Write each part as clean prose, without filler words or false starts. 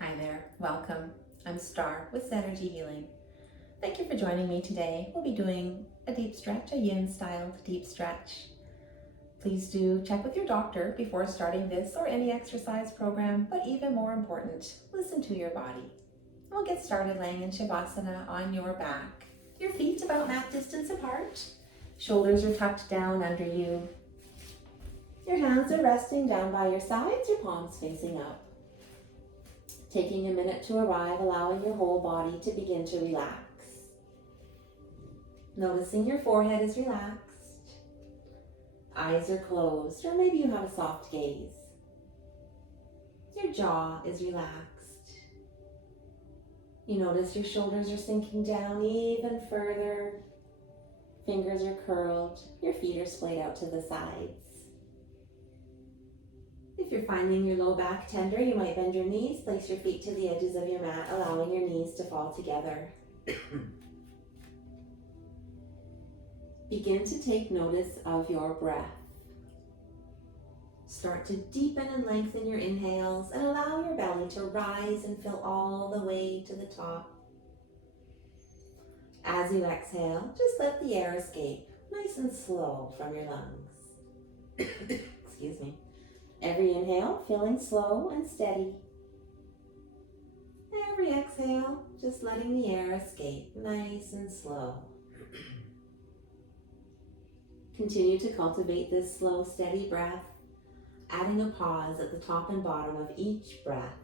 Hi there, welcome. I'm Star with Synergy Healing. Thank you for joining me today. We'll be doing a deep stretch, a YIN styled deep stretch. Please do check with your doctor before starting this or any exercise program, but even more important, listen to your body. We'll get started laying in Shavasana on your back. Your feet about mat distance apart. Shoulders are tucked down under you. Your hands are resting down by your sides, your palms facing up. Taking a minute to arrive, allowing your whole body to begin to relax. Noticing your forehead is relaxed. Eyes are closed, or maybe you have a soft gaze. Your jaw is relaxed. You notice your shoulders are sinking down even further. Fingers are curled. Your feet are splayed out to the sides. If you're finding your low back tender, you might bend your knees, place your feet to the edges of your mat, allowing your knees to fall together. Begin to take notice of your breath. Start to deepen and lengthen your inhales and allow your belly to rise and fill all the way to the top. As you exhale, just let the air escape, nice and slow from your lungs. Excuse me. Every inhale, feeling slow and steady. Every exhale, just letting the air escape, nice and slow. Continue to cultivate this slow, steady breath, adding a pause at the top and bottom of each breath.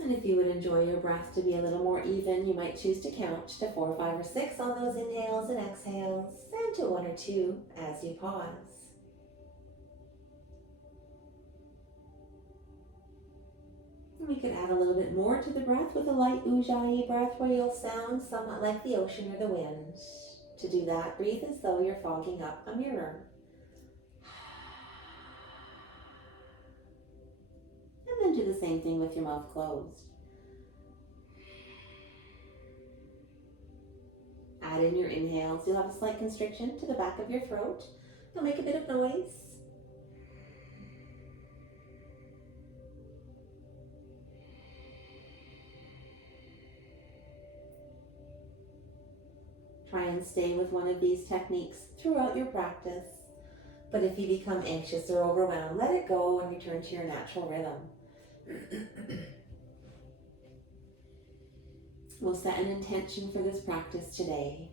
And if you would enjoy your breath to be a little more even, you might choose to count to 4, 5, or 6 on those inhales and exhales, and to 1 or 2 as you pause. And we could add a little bit more to the breath with a light ujjayi breath where you'll sound somewhat like the ocean or the wind. To do that, breathe as though you're fogging up a mirror. And then do the same thing with your mouth closed. Add in your inhales. You'll have a slight constriction to the back of your throat. You'll make a bit of noise. Try and stay with one of these techniques throughout your practice. But if you become anxious or overwhelmed, let it go and return to your natural rhythm. We'll set an intention for this practice today.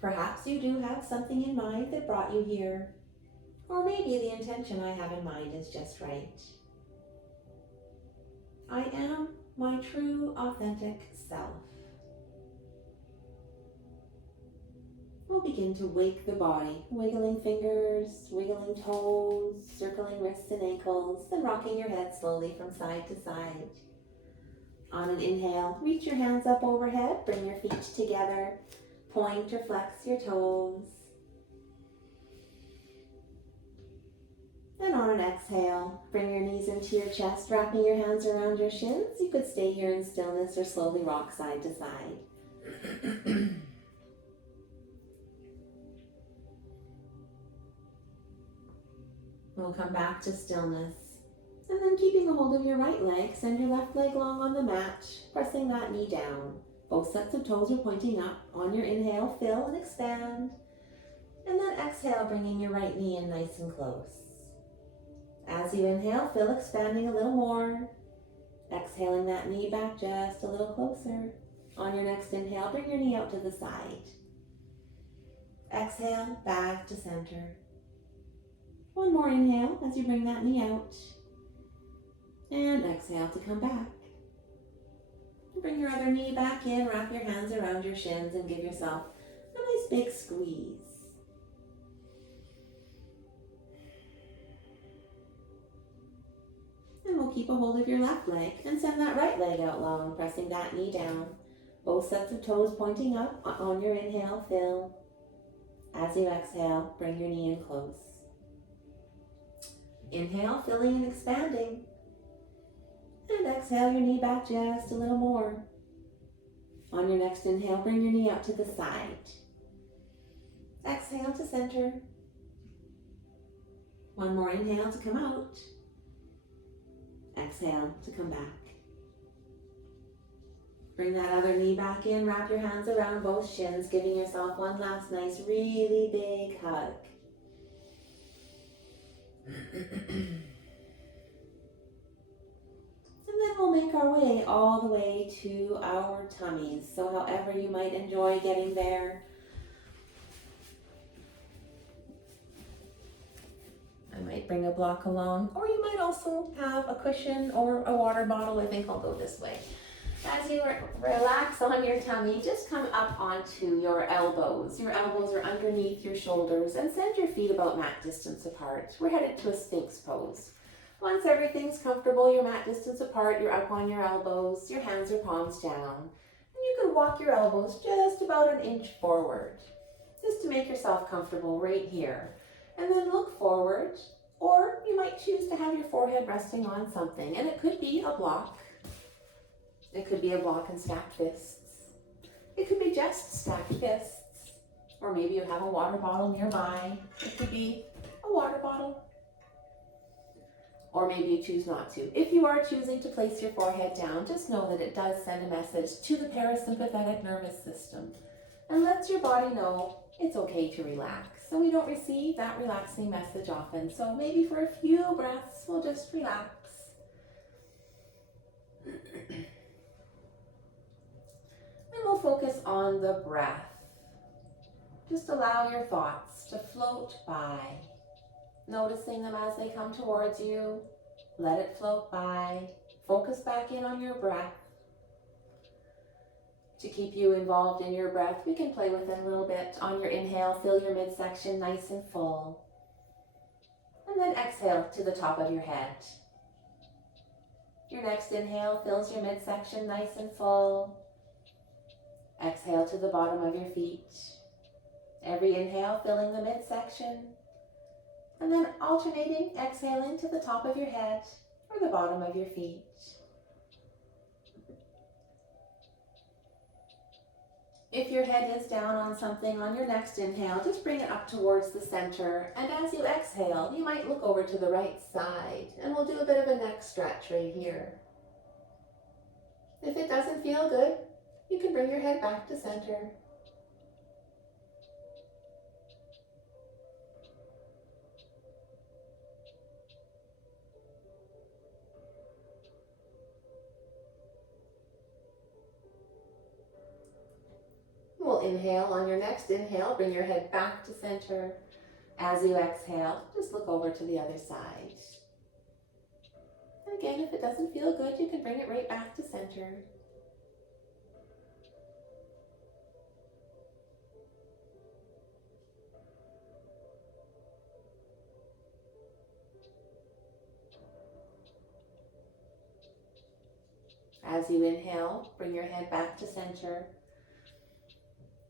Perhaps you do have something in mind that brought you here. Or maybe the intention I have in mind is just right. I am my true, authentic self. We'll begin to wake the body, wiggling fingers, wiggling toes, circling wrists and ankles, then rocking your head slowly from side to side. On an inhale, reach your hands up overhead, bring your feet together, point or flex your toes. And on an exhale, bring your knees into your chest, wrapping your hands around your shins. You could stay here in stillness or slowly rock side to side. We'll come back to stillness. And then keeping a hold of your right leg, send your left leg long on the mat, pressing that knee down. Both sets of toes are pointing up. On your inhale, fill and expand. And then exhale, bringing your right knee in nice and close. As you inhale, fill, expanding a little more. Exhaling that knee back just a little closer. On your next inhale, bring your knee out to the side. Exhale, back to center. One more inhale as you bring that knee out. And exhale to come back. Bring your other knee back in, wrap your hands around your shins and give yourself a nice big squeeze. And we'll keep a hold of your left leg and send that right leg out long, pressing that knee down. Both sets of toes pointing up. On your inhale, fill. As you exhale, bring your knee in close. Inhale, filling and expanding. And exhale your knee back just a little more. On your next inhale, bring your knee out to the side. Exhale to center. One more inhale to come out. Exhale to come back. Bring that other knee back in, wrap your hands around both shins, giving yourself one last nice, really big hug. And then we'll make our way all the way to our tummies. So however you might enjoy getting there. I might bring a block along, or you might also have a cushion or a water bottle. I think I'll go this way. As you relax on your tummy, just come up onto your elbows. Your elbows are underneath your shoulders, and send your feet about mat distance apart. We're headed to a Sphinx pose. Once everything's comfortable, you're mat distance apart, you're up on your elbows, your hands are palms down. And you can walk your elbows just about an inch forward, just to make yourself comfortable right here. And then look forward, or you might choose to have your forehead resting on something, and it could be a block. It could be a block and stacked fists. It could be just stacked fists. Or maybe you have a water bottle nearby. It could be a water bottle. Or maybe you choose not to. If you are choosing to place your forehead down, just know that it does send a message to the parasympathetic nervous system and lets your body know it's okay to relax. So we don't receive that relaxing message often. So maybe for a few breaths, we'll just relax. And we'll focus on the breath. Just allow your thoughts to float by, noticing them as they come towards you. Let it float by. Focus back in on your breath. To keep you involved in your breath, we can play with it a little bit. On your inhale, fill your midsection nice and full. And then exhale to the top of your head. Your next inhale fills your midsection nice and full. Exhale to the bottom of your feet. Every inhale filling the midsection. And then alternating, exhaling to the top of your head or the bottom of your feet. If your head is down on something on your next inhale, just bring it up towards the center. And as you exhale, you might look over to the right side. And we'll do a bit of a neck stretch right here. If it doesn't feel good, you can bring your head back to center. We'll inhale. On your next inhale, bring your head back to center. As you exhale, just look over to the other side. And again, if it doesn't feel good, you can bring it right back to center. As you inhale, bring your head back to center.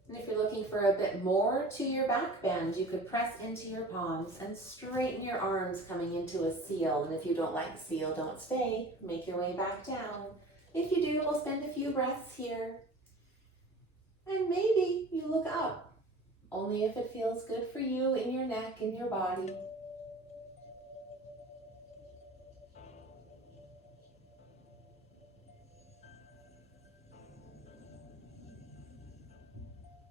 And if you're looking for a bit more to your back bend, you could press into your palms and straighten your arms coming into a seal. And if you don't like seal, don't stay. Make your way back down. If you do, we'll spend a few breaths here. And maybe you look up, only if it feels good for you in your neck and your body.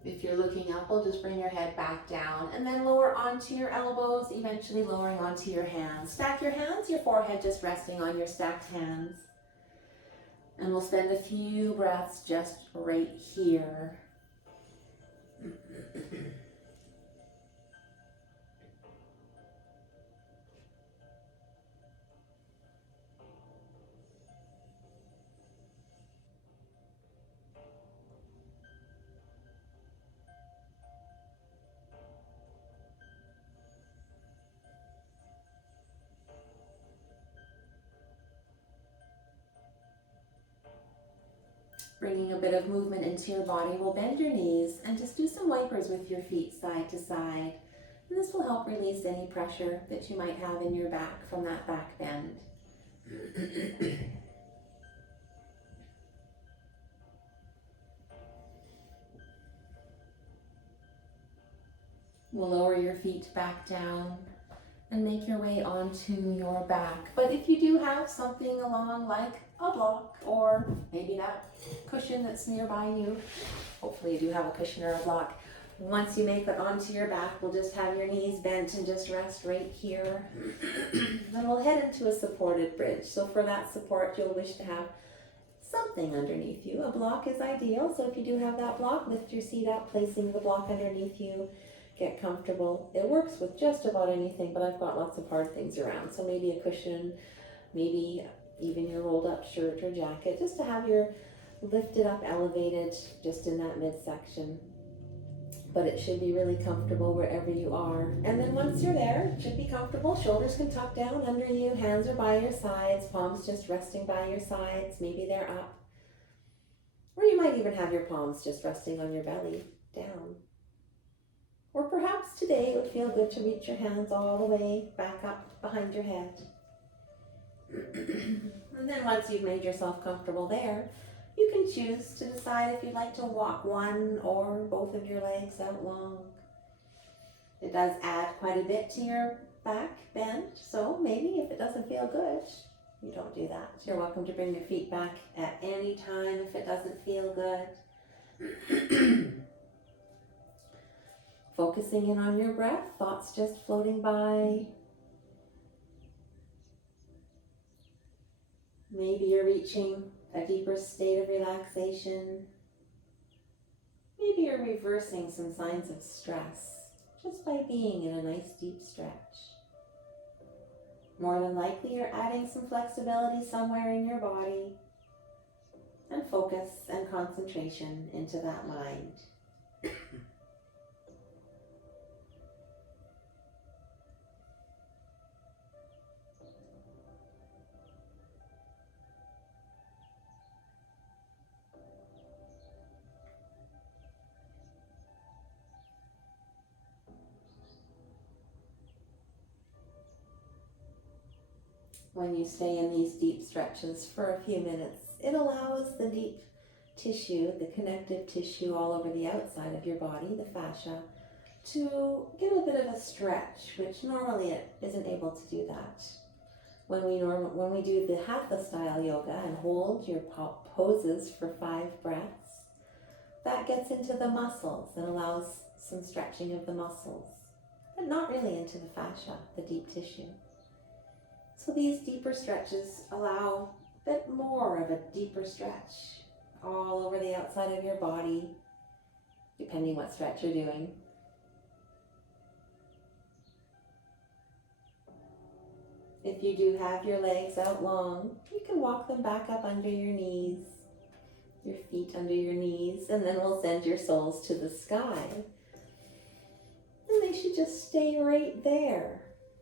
If you're looking up, we'll just bring your head back down and then lower onto your elbows, eventually lowering onto your hands. Stack your hands, your forehead just resting on your stacked hands. And we'll spend a few breaths just right here. Bringing a bit of movement into your body, we'll bend your knees and just do some wipers with your feet side to side. And this will help release any pressure that you might have in your back from that back bend. We'll lower your feet back down and make your way onto your back. But if you do have something along like a block or maybe that cushion that's nearby you, hopefully you do have a cushion or a block. Once you make it onto your back, we'll just have your knees bent and just rest right here. Then we'll head into a supported bridge. So for that support, you'll wish to have something underneath you. A block is ideal, so if you do have that block, lift your seat up, placing the block underneath you. Get comfortable. It works with just about anything, but I've got lots of hard things around. So maybe a cushion, maybe even your rolled up shirt or jacket, just to have your lifted up, elevated, just in that midsection. But it should be really comfortable wherever you are. And then once you're there, it should be comfortable. Shoulders can tuck down under you, hands are by your sides, palms just resting by your sides. Maybe they're up. Or you might even have your palms just resting on your belly, down. Or perhaps today it would feel good to reach your hands all the way back up behind your head. And then once you've made yourself comfortable there, you can choose to decide if you'd like to walk one or both of your legs out long. It does add quite a bit to your back bend, so maybe if it doesn't feel good, you don't do that. You're welcome to bring your feet back at any time if it doesn't feel good. Focusing in on your breath, thoughts just floating by. Maybe you're reaching a deeper state of relaxation. Maybe you're reversing some signs of stress just by being in a nice deep stretch. More than likely, you're adding some flexibility somewhere in your body and focus and concentration into that mind. When you stay in these deep stretches for a few minutes, it allows the deep tissue, the connective tissue all over the outside of your body, the fascia, to get a bit of a stretch, which normally it isn't able to do that. When we do the Hatha style yoga and hold your poses for 5 breaths, that gets into the muscles and allows some stretching of the muscles, but not really into the fascia, the deep tissue. So these deeper stretches allow a bit more of a deeper stretch all over the outside of your body, depending what stretch you're doing. If you do have your legs out long, you can walk them back up under your knees, your feet under your knees, and then we'll send your soles to the sky. And they should just stay right there.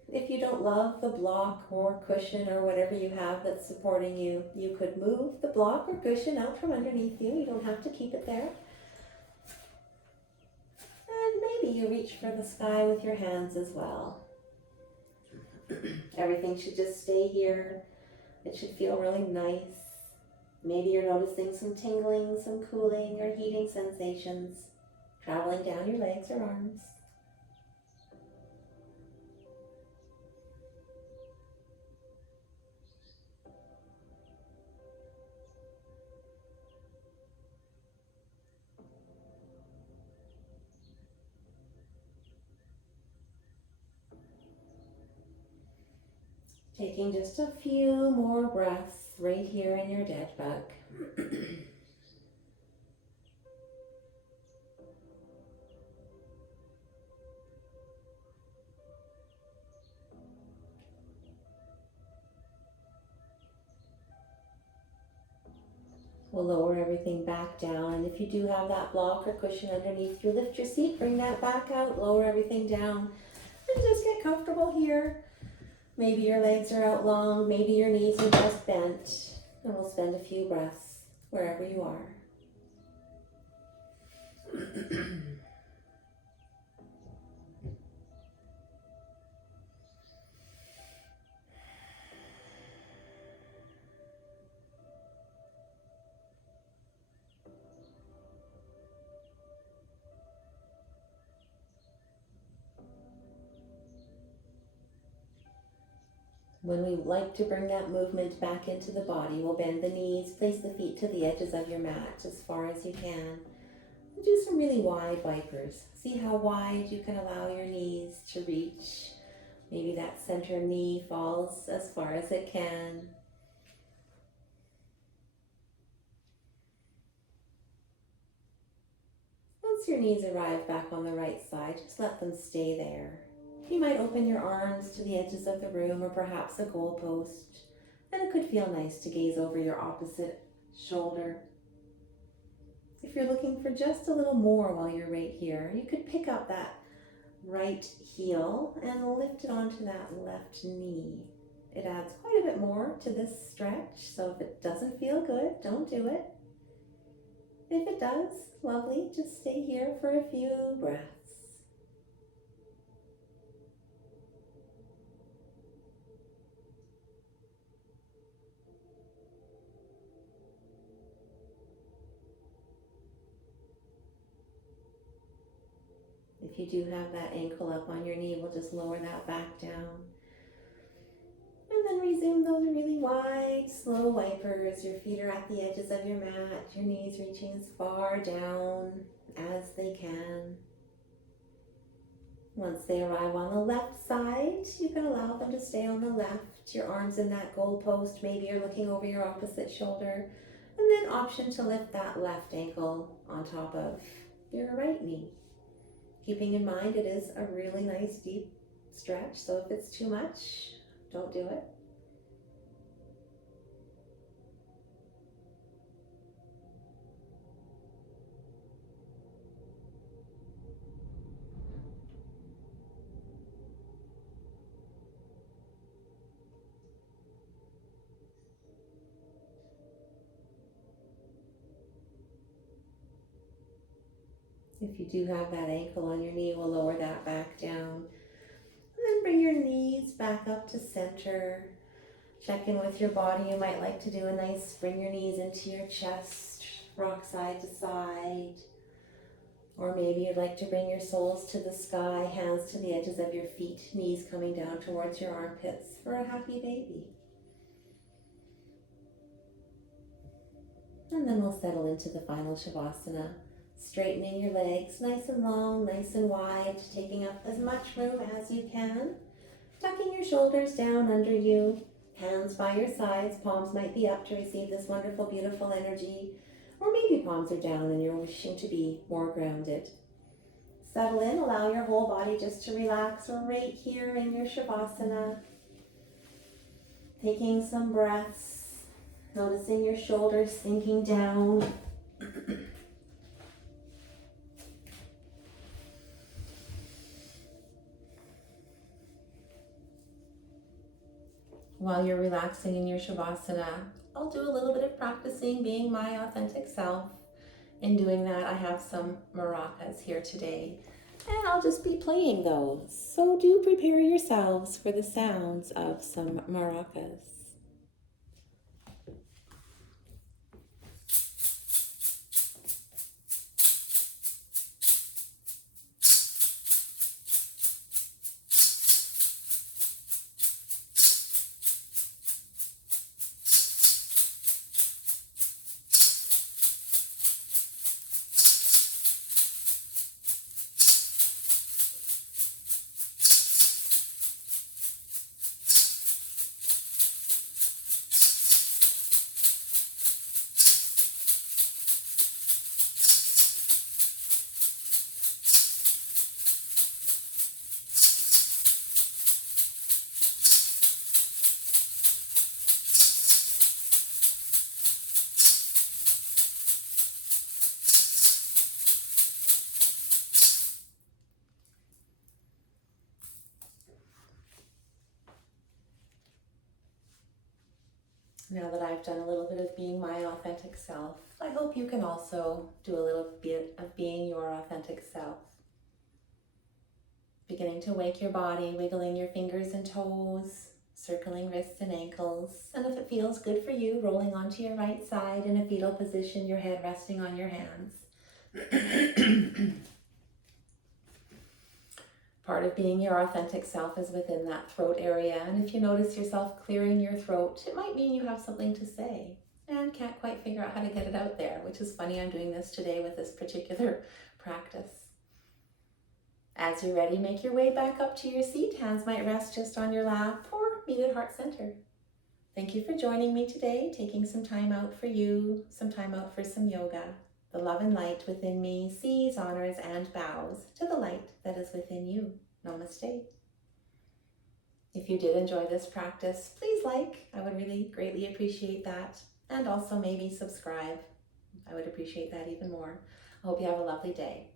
If you don't love the block or cushion or whatever you have that's supporting you, you could move the block or cushion out from underneath you. You don't have to keep it there. And maybe you reach for the sky with your hands as well. Everything should just stay here. It should feel really nice. Maybe you're noticing some tingling, some cooling or heating sensations traveling down your legs or arms. Taking just a few more breaths right here in your dead bug. We'll lower everything back down, and if you do have that block or cushion underneath you, lift your seat, bring that back out, lower everything down, and just get comfortable here. Maybe your legs are out long, maybe your knees are just bent, and we'll spend a few breaths wherever you are. When we like to bring that movement back into the body, we'll bend the knees, place the feet to the edges of your mat as far as you can. We'll do some really wide wipers. See how wide you can allow your knees to reach. Maybe that center knee falls as far as it can. Once your knees arrive back on the right side, just let them stay there. You might open your arms to the edges of the room or perhaps a goalpost, and it could feel nice to gaze over your opposite shoulder. If you're looking for just a little more while you're right here, you could pick up that right heel and lift it onto that left knee. It adds quite a bit more to this stretch, so if it doesn't feel good, don't do it. If it does, lovely, just stay here for a few breaths. If you do have that ankle up on your knee, we'll just lower that back down. And then resume those really wide, slow wipers. Your feet are at the edges of your mat, your knees reaching as far down as they can. Once they arrive on the left side, you can allow them to stay on the left. Your arms in that goalpost, maybe you're looking over your opposite shoulder. And then option to lift that left ankle on top of your right knee. Keeping in mind it is a really nice deep stretch, so if it's too much, don't do it. If you do have that ankle on your knee, we'll lower that back down. And then bring your knees back up to center. Check in with your body. You might like to do a nice, bring your knees into your chest, rock side to side. Or maybe you'd like to bring your soles to the sky, hands to the edges of your feet, knees coming down towards your armpits for a happy baby. And then we'll settle into the final Shavasana. Straightening your legs nice and long, nice and wide, taking up as much room as you can. Tucking your shoulders down under you, hands by your sides, palms might be up to receive this wonderful, beautiful energy. Or maybe palms are down and you're wishing to be more grounded. Settle in, allow your whole body just to relax right here in your Shavasana. Taking some breaths, noticing your shoulders sinking down. While you're relaxing in your Shavasana, I'll do a little bit of practicing being my authentic self. In doing that, I have some maracas here today, and I'll just be playing those. So do prepare yourselves for the sounds of some maracas. Now that I've done a little bit of being my authentic self, I hope you can also do a little bit of being your authentic self. Beginning to wake your body, wiggling your fingers and toes, circling wrists and ankles, and if it feels good for you, rolling onto your right side in a fetal position, your head resting on your hands. Part of being your authentic self is within that throat area, and if you notice yourself clearing your throat, it might mean you have something to say and can't quite figure out how to get it out there, which is funny. I'm doing this today with this particular practice. As you're ready, make your way back up to your seat. Hands might rest just on your lap or meet at heart center. Thank you for joining me today, taking some time out for you, some time out for some yoga. The love and light within me sees, honors, and bows to the light that is within you. Namaste. If you did enjoy this practice, please like. I would really greatly appreciate that. And also maybe subscribe. I would appreciate that even more. I hope you have a lovely day.